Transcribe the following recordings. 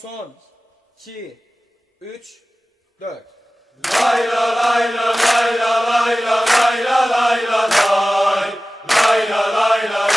Son. 2, 3, 4. Varsın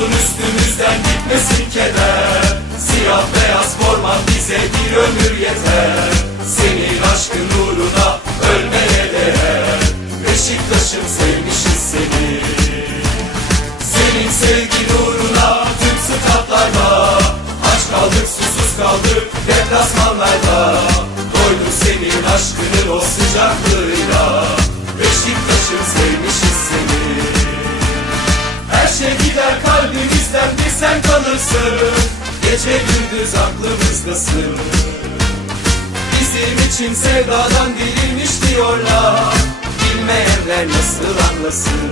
olsun üstümüzden gitmesin keder. Siyah beyaz forman bize bir ömür yeter. Senin aşkın uğruna ölmeye değer. Beşiktaş'ım sevmişiz seni. Senin sevgin uğruna tüm statlarda Aç kaldık susuz kaldık deplasmanlarda. Doyduk senin aşkının o sıcaklığıyla. Beşiktaş'ım sevmişiz kalırsın Gece gündüz aklımızdasın Bizim için sevdadan delirmiş diyorlar. Bilmeyenler nasıl anlasın?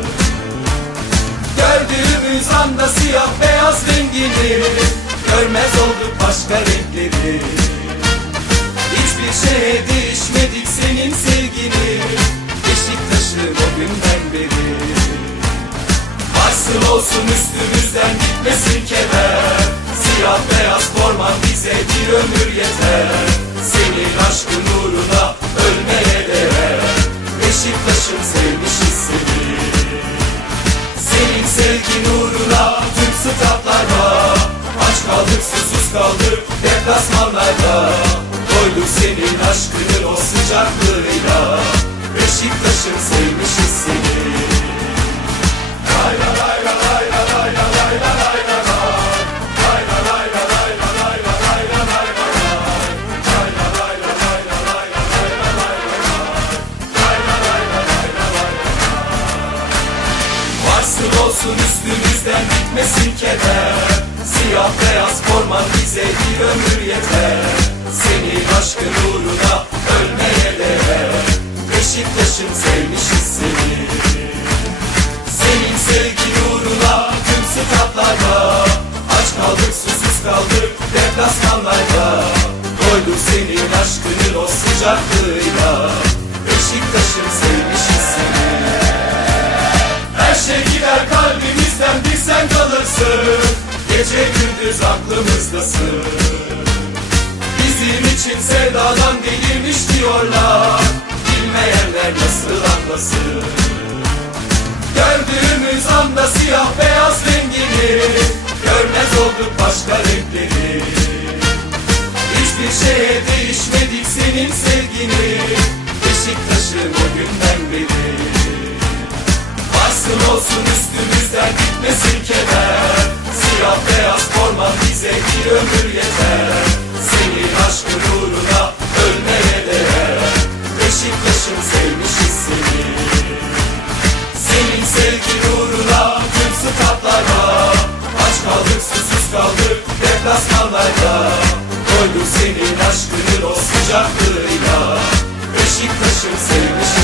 Gördüğümüz anda siyah beyaz rengini Görmez olduk başka renkleri. Hiçbir şeye değişmedik senin sevgini Beşiktaş'ın o günden beri. Varsın olsun üstümüzden kaldık deplasmanlarda Doyduk senin aşkının o sıcaklığıyla Varsın olsun üstümüzden bitmesin keder Siyah beyaz forman bize bir ömür yeter. Senin aşkın uğruna ölmeye değer. Beşiktaş'ım sevmişiz seni. Senin sevgin uğruna tüm statlarda. Aç kaldık susuz kaldık deplasmanlarda Doyduk senin aşkının o sıcaklığıyla. Beşiktaş'ım sevmişiz şey gider kalbimizden bir sen kalırsın. Gece gündüz aklımızdasın. Bizim için sevdadan delirmiş diyorlar. Bilmeyenler nasıl anlasın? Gördüğümüz anda siyah beyaz rengini Görmez olduk başka renkleri. Hiçbir şeye değişmedik senin sevgini. Beşiktaş'ın o günden beri Varsın olsun üstümüzden gitmesin keder Siyah beyaz forman bize bir ömür yeter. Senin aşkın uğruna ölmeye değer. Beşiktaş'ım sevmişiz seni. Senin sevgin uğruna tüm statlarda Aç kaldık susuz kaldık deplasmanlarda Doyduk senin aşkının o sıcaklığıyla. Beşiktaş'ım sevmişiz